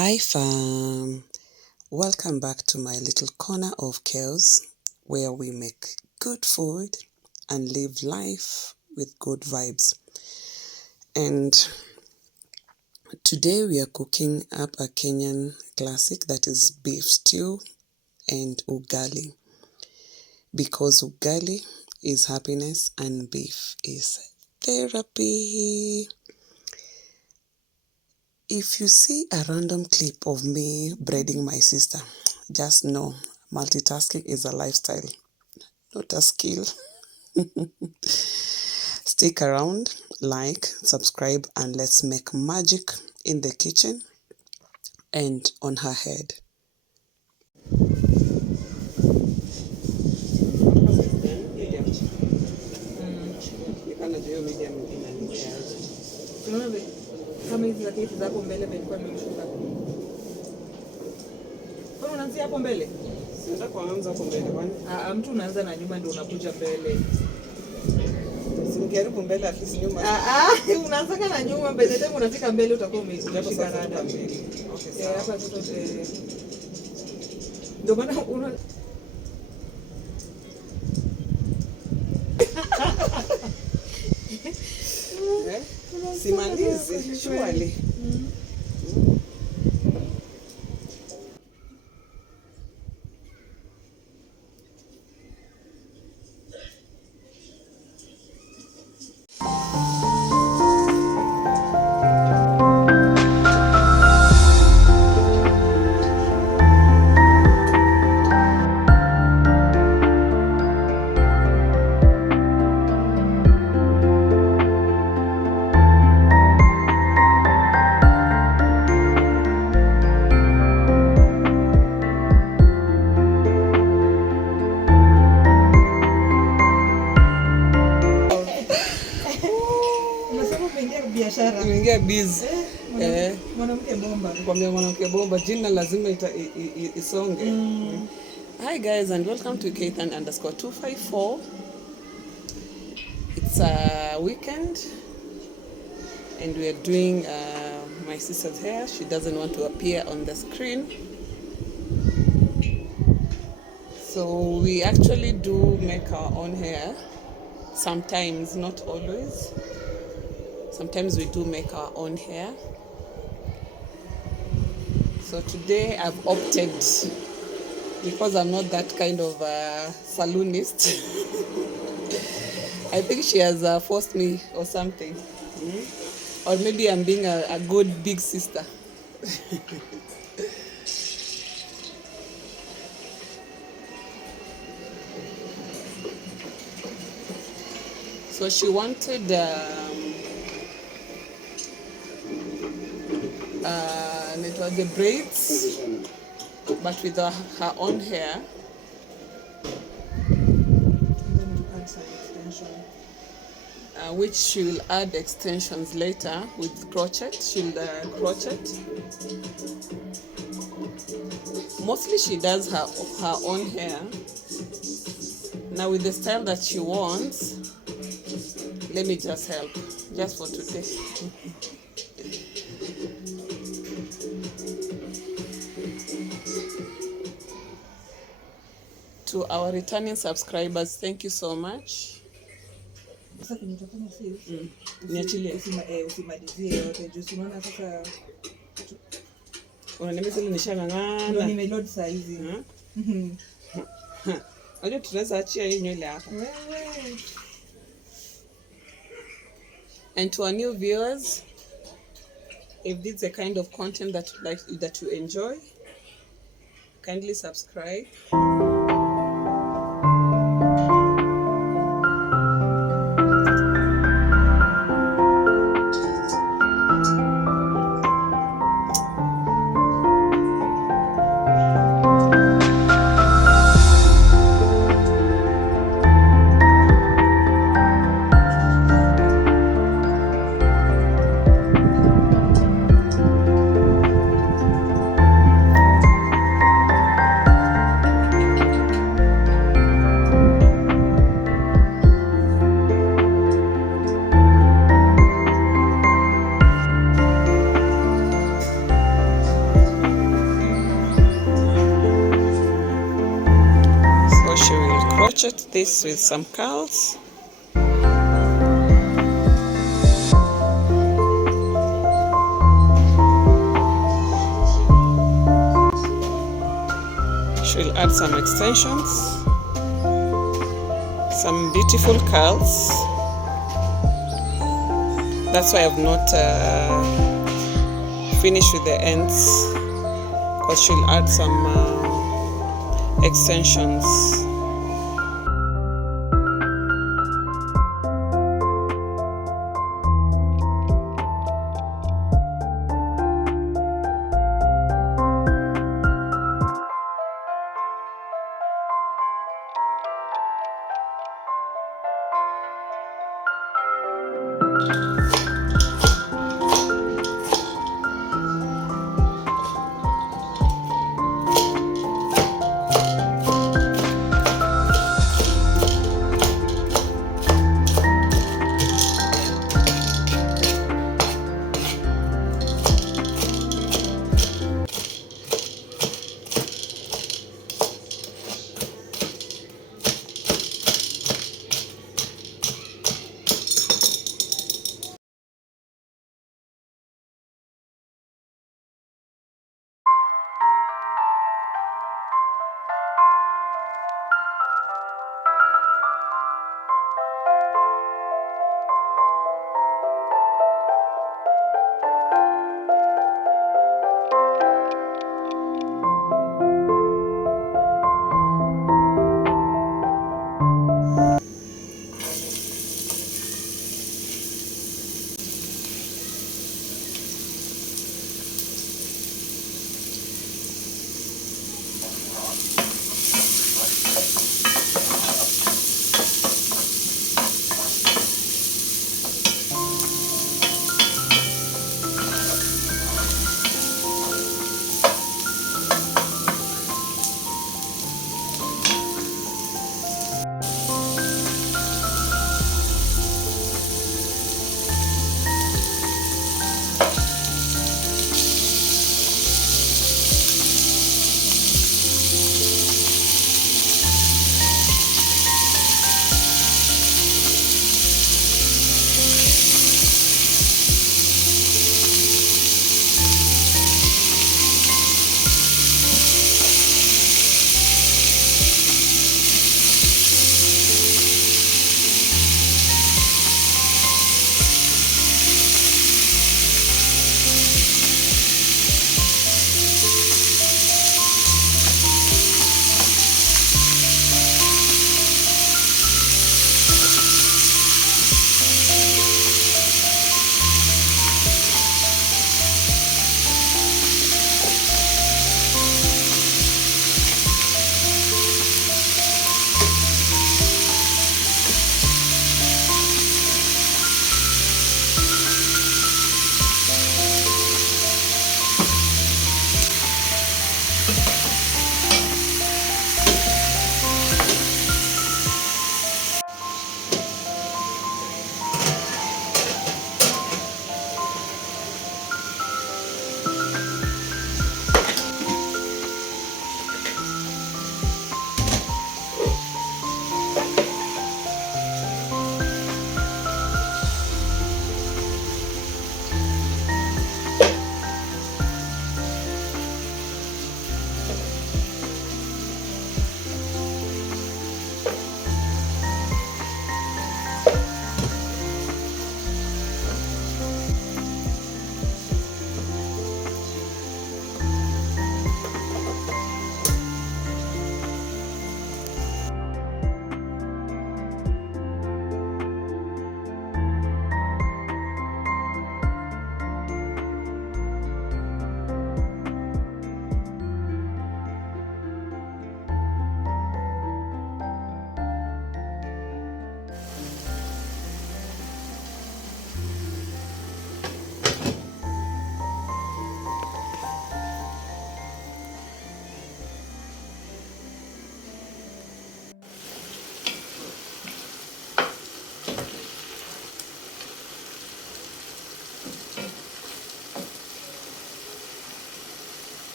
Hi fam, welcome back to my little corner of chaos where we make good food and live life with good vibes. And today we are cooking up a Kenyan classic, that is beef stew and ugali, because ugali is happiness and beef is therapy. If you see a random clip of me braiding my sister, just know multitasking is a lifestyle, not a skill. Stick around, like, subscribe, and let's make magic in the kitchen and on her head. Kama hizi za kiti zako mbele vilikuwa nimeshuka. Kwa unaanzia hapo mbele? Sasa kuanza hapo mbele kwani? Mtu unaanza na nyuma ndio unakuja mbele. Singejaribu mbele at least nyuma. Unaanza na nyuma mbele tena unafika mbele utakuwa umeshika rada. Okay, sawa. Hapa zote ndio maana una Simalizi, surely. Nimeingia busy. Mwanamke bomba. Kwambia mwanamke bomba, jina lazima isonge. Hi guys and welcome to Keithan_254. It's a weekend and we are doing my sister's hair. She doesn't want to appear on the screen. So we actually do make our own hair. Sometimes, not always. Sometimes we do make our own hair. So today I've opted, because I'm not that kind of saloonist. I think she has forced me or something. Or maybe I'm being a good big sister. So she wanted the braids, but with her own hair. Which she will add extensions later with crochet. She'll crochet. Mostly she does her own hair. Now with the style that she wants, let me just help, just for today. To our returning subscribers, thank you so much. Sasa kinatokana sisi. Niachilie. Usimalizie yote. Juu unaona sasa Unaniambia ile nishang'ang'ana. ndio nimeload saa hizi. Unajua tunaweza achia hii nywele hapa. And to our new viewers, if this is the kind of content that you enjoy, kindly subscribe. crochet this with some curls. She'll add some extensions, some beautiful curls. That's why I've not finished with the ends, because she'll add some extensions.